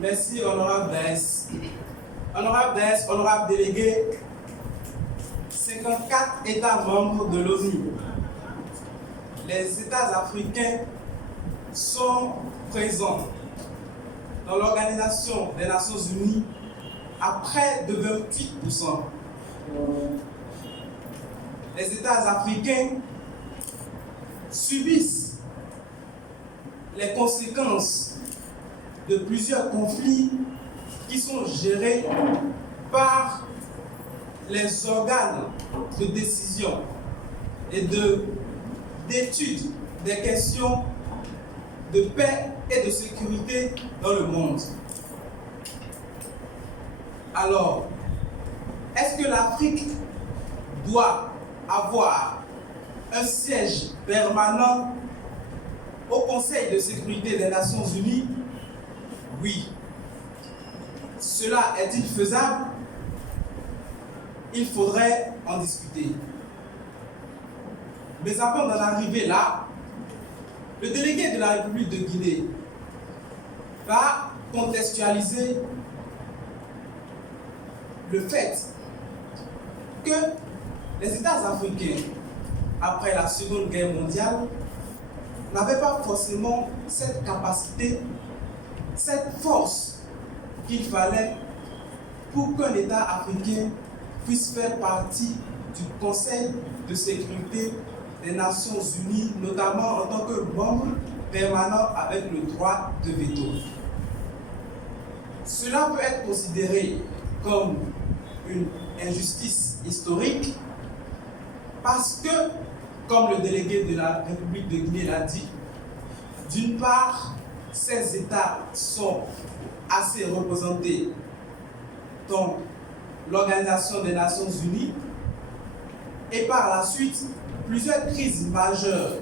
Merci, honorable Daes. Honorable Daes, honorable délégué, 54 États membres de l'ONU. Les États africains sont présents dans l'Organisation des Nations Unies à près de 28%. Les États africains subissent les conséquences de plusieurs conflits qui sont gérés par les organes de décision et d'étude des questions de paix et de sécurité dans le monde. Alors, est-ce que l'Afrique doit avoir un siège permanent au Conseil de sécurité des Nations Unies? Oui. Cela est-il faisable? Il faudrait en discuter. Mais avant d'en arriver là, le délégué de la République de Guinée va contextualiser le fait que les États africains, après la Seconde Guerre mondiale, n'avaient pas forcément cette capacité, cette force qu'il fallait pour qu'un État africain puisse faire partie du Conseil de sécurité des Nations Unies, notamment en tant que membre permanent avec le droit de veto. Cela peut être considéré comme une injustice historique parce que, comme le délégué de la République de Guinée l'a dit, d'une part, ces États sont assez représentés dans l'Organisation des Nations Unies et par la suite, plusieurs crises majeures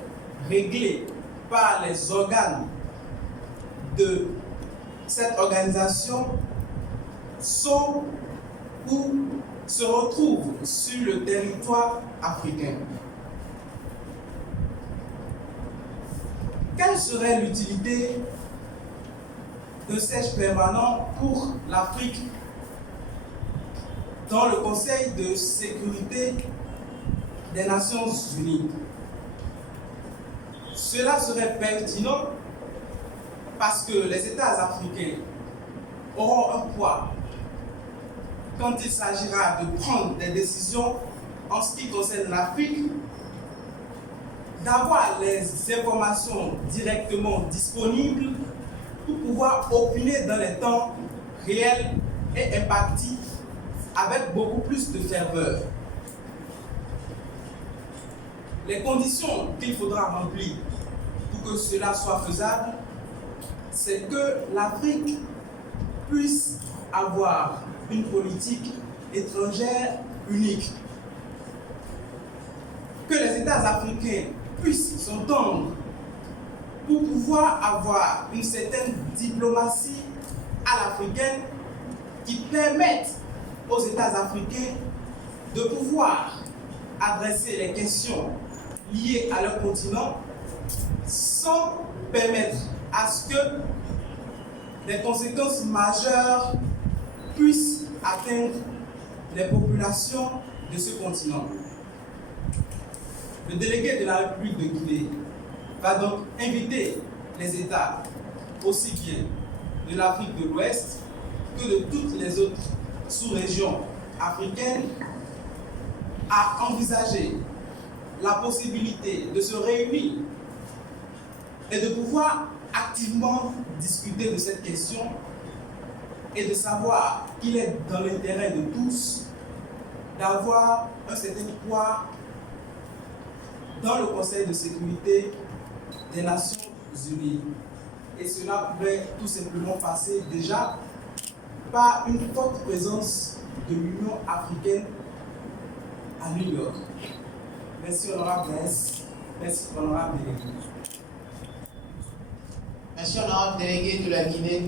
réglées par les organes de cette organisation sont ou se retrouvent sur le territoire africain. Quelle serait l'utilité de siège permanent pour l'Afrique dans le Conseil de sécurité des Nations Unies? Cela serait pertinent parce que les États africains auront un poids quand il s'agira de prendre des décisions en ce qui concerne l'Afrique, d'avoir les informations directement disponibles pour pouvoir opiner dans les temps réels et impartis avec beaucoup plus de ferveur. Les conditions qu'il faudra remplir pour que cela soit faisable, c'est que l'Afrique puisse avoir une politique étrangère unique, que les États africains puissent s'entendre pour pouvoir avoir une certaine diplomatie à l'africaine qui permette aux États africains de pouvoir adresser les questions liées à leur continent sans permettre à ce que les conséquences majeures puissent atteindre les populations de ce continent. Le délégué de la République de Guinée va donc inviter les États, aussi bien de l'Afrique de l'Ouest que de toutes les autres sous-régions africaines, à envisager la possibilité de se réunir et de pouvoir activement discuter de cette question et de savoir qu'il est dans l'intérêt de tous d'avoir un certain poids dans le Conseil de sécurité des Nations Unies. Et cela pourrait tout simplement passer déjà par une forte présence de l'Union africaine à New York. Merci, honorable Daes. Merci, honorable délégué. Merci, honorable délégué de la Guinée.